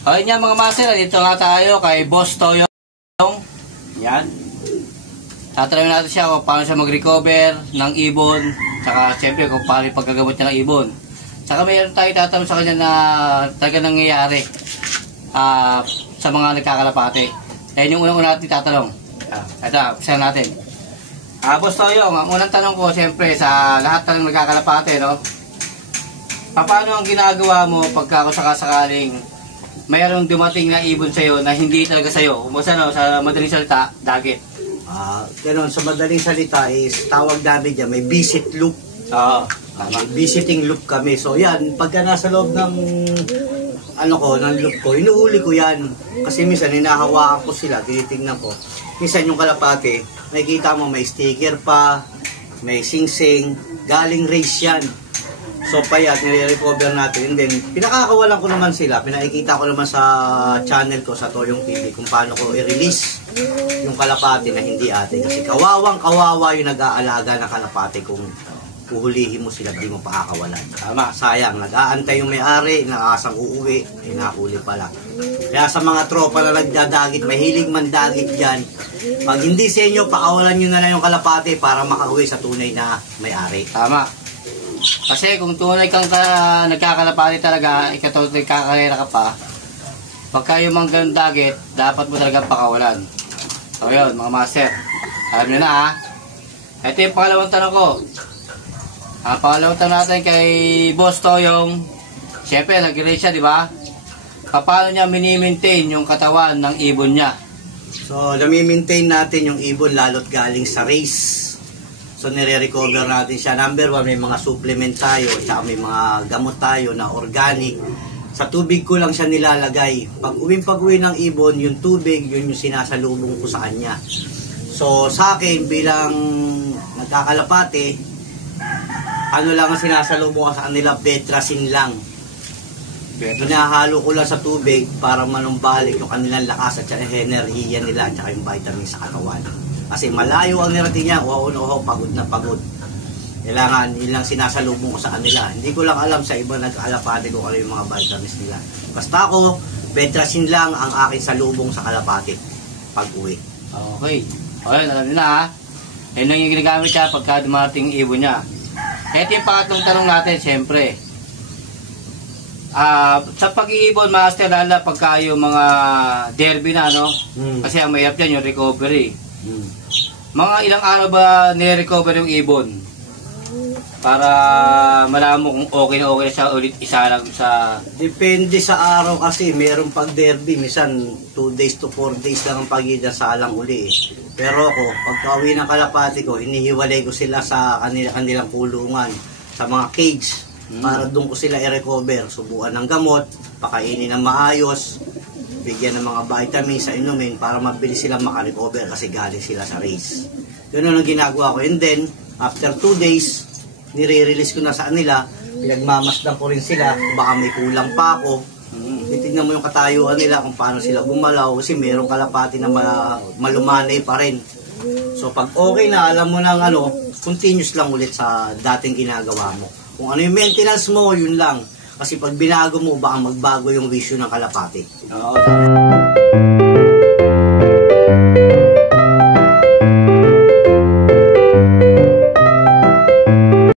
Ayun nga mga master, dito nga tayo kay Boss Toyong. Yan. Tatanungin natin siya kung paano siya mag-recover ng ibon. Tsaka siyempre kung paano yung paggagamot niya ng ibon. Tsaka mayroon tayo tatanong sa kanya na talaga nangyayari sa mga nagkakalapate. Ayun yung unang-una natin tatanong. Ito, umpisa natin. Boss Toyong, ang unang tanong ko siyempre sa lahat ng nagkakalapate, no? Paano ang ginagawa mo pagka ako sakasakaling mayroong dumating na ibon sa'yo na hindi talaga sa'yo? Kumusta no, sa madaling salita, dagit. Ganun, sa madaling salita is tawag namin dyan, may visit loop. Visiting loop kami. So yan, pagka nasa loob ng ng loop ko, inuhuli ko yan. Kasi minsan hinahawakan ko sila, tinitingnan ko. Minsan yung kalapate, nakikita mo may sticker pa, may sing-sing, galing race yan. So payat, nire-recover natin. And then, pinakakawalan ko naman sila. Pinakikita ko naman sa channel ko, sa Toyong TV, kung paano ko i-release yung kalapate na hindi ate. Kasi kawawa yung nag-aalaga ng kalapate kung uhulihin mo sila, di mo pakakawalan. Tama, sayang. Nag-aantay yung may-ari, nakasang uuwi, hinahuli pala. Kaya sa mga tropa na nagdadagit, mahilig mandagit dyan, pag hindi sa inyo, pakawalan nyo na lang yung kalapate para makauwi sa tunay na may-ari. Tama. Kasi kung tunay kang nagkakalapate talaga, ikatawag nagkakarera ka pa, pagka yung mga ganun dagit, dapat mo talaga pakawalan. So yun, mga master, alam nyo na ha. Ito yung pangalawang tanong ko. Ang pangalawang tanong natin kay Boss Toyong, siyempre nag-race siya, di ba? Paano niya mini-maintain yung katawan ng ibon niya? So, nami-maintain natin yung ibon lalo't galing sa race. So, nire-recover natin siya. Number 1, may mga supplement tayo, at may mga gamot tayo na organic. Sa tubig ko lang siya nilalagay. Pag-uwi ng ibon, yung tubig, yun yung sinasalubong ko sa kanya. So, sa akin, bilang nagkakalapate, ano lang ang sinasalubong ko sa kanila, Betracin lang. Hinahalo ko lang sa tubig para manumbalik yung kanilang lakas at enerhiya nila at yung vitamin sa katawan. Kasi malayo ang nirating niya, pagod na pagod. Kailangan, yun lang sinasalubong ko sa kanila. Hindi ko lang alam sa iba nagkalapate ko ano yung mga vitamins nila. Basta ako, Betracin lang ang aking salubong sa kalapate pag-uwi. Okay. Okay, alam nyo na ha. Yan lang yung ginagamit siya pagka dumating ibon niya. Ito yung pangatlong tanong natin, siyempre. Sa pag-iibon, master, lala pagka yung mga derby na, no? Kasi ang mahirap dyan yung recovery. Mga ilang araw ba nire-recover yung ibon? Para malaman mo kung okay na siya ulit isa lang sa... Depende sa araw kasi, mayroong pag-derby, minsan 2 days to 4 days lang ang pagitan sa alang uli. Pero ako, pagka-uwi ng kalapati ko, hinihiwalay ko sila sa kanilang kulungan, sa mga cage, para doon ko sila i-recover. Subukan ng gamot, pakainin ng maayos, bigyan ng mga vitamins sa inumin para mabilis sila makarecover kasi galing sila sa race. Yun ang ginagawa ko. And then, after 2 days, nire-release ko na sa kanila, pinagmamasdan ko rin sila, baka may kulang pa ako. Titignan mo yung katayuan nila kung paano sila gumalaw kasi mayroong kalapati na malumanay pa rin. So pag okay na, alam mo nang continuous lang ulit sa dating ginagawa mo. Kung ano yung maintenance mo, yun lang. Kasi pag binago mo, baka magbago yung vision ng kalapati. Oo.